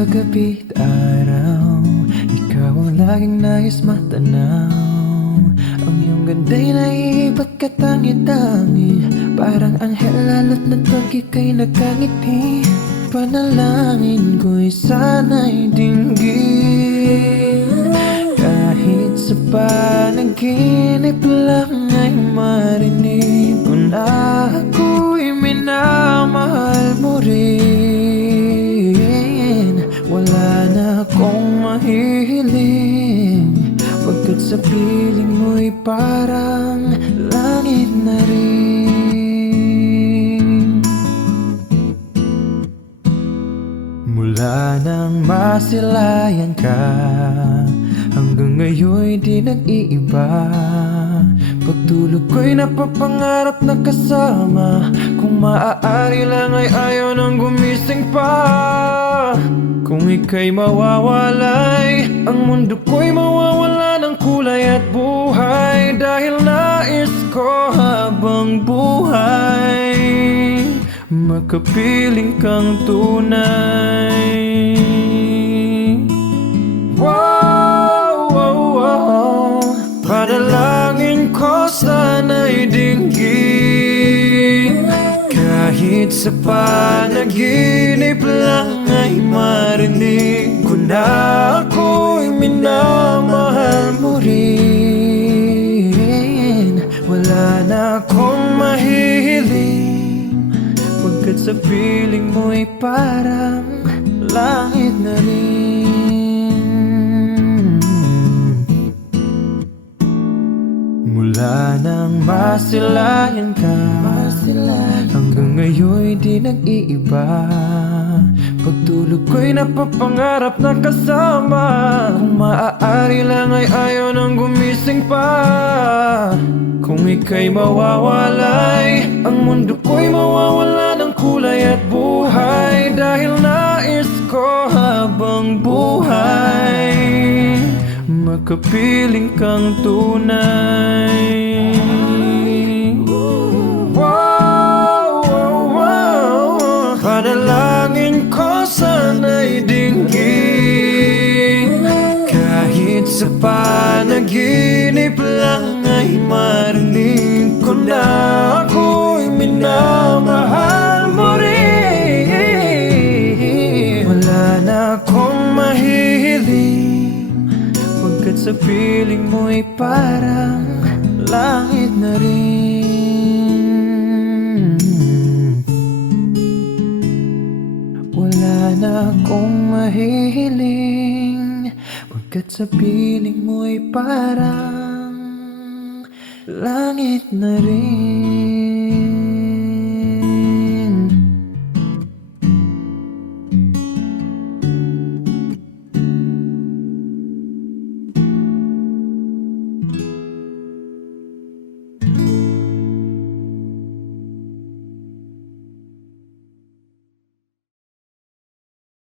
sa gabi't araw, ikaw ang laging nais matanaw. Ang iyong ganda'y naiiba't katangi-tangi, parang anghel lalo't na't pag ika'y nagkangiti. Panalangin ko'y sana'y dinggin, kahit sa panaginip lang ay marinig ko na ako'y minamahal mo rin. Wala na akong mahihiling, pagkat sa piling mo'y parang langit na rin. Mula nang masilayan ka, hanggang ngayon'y di nag-iiba. Pagtulog ko'y napapangarap na kasama, kung maaari lang ay ayaw nang gumising pa. Kung ika'y mawawalay, ang mundo ko'y mawawala ng kulay at buhay. Dahil nais ko habang buhay makapiling kang tunay. Wow, wow, wow. Panalangin ko sana'y dinggin, kahit sa panaginip lang ay marinig ko na ako'y minamahal mo rin. Wala na akong mahihiling, pagkat sa piling mo'y parang langit na rin. Mula nang masilayan ka, hanggang ngayon'y di nag-iiba. Pagtulog ko'y napapangarap na kasama, kung maaari lang ay ayaw nang gumising pa. Kung ika'y mawawalay, ang mundo ko'y mawawala ng kulay at buhay. Dahil nais ko habang buhay makapiling kang tunay. Wow, wow, wow. Panalangin ko sana'y dinggin, kahit sa panaginip lang ay marinig ko na ako'y minamahal mo rin. Wala na akong mahihiling, pagkat sa piling mo'y parang langit na rin. Wala na akong mahihiling, pagkat sa piling mo'y parang langit na rin.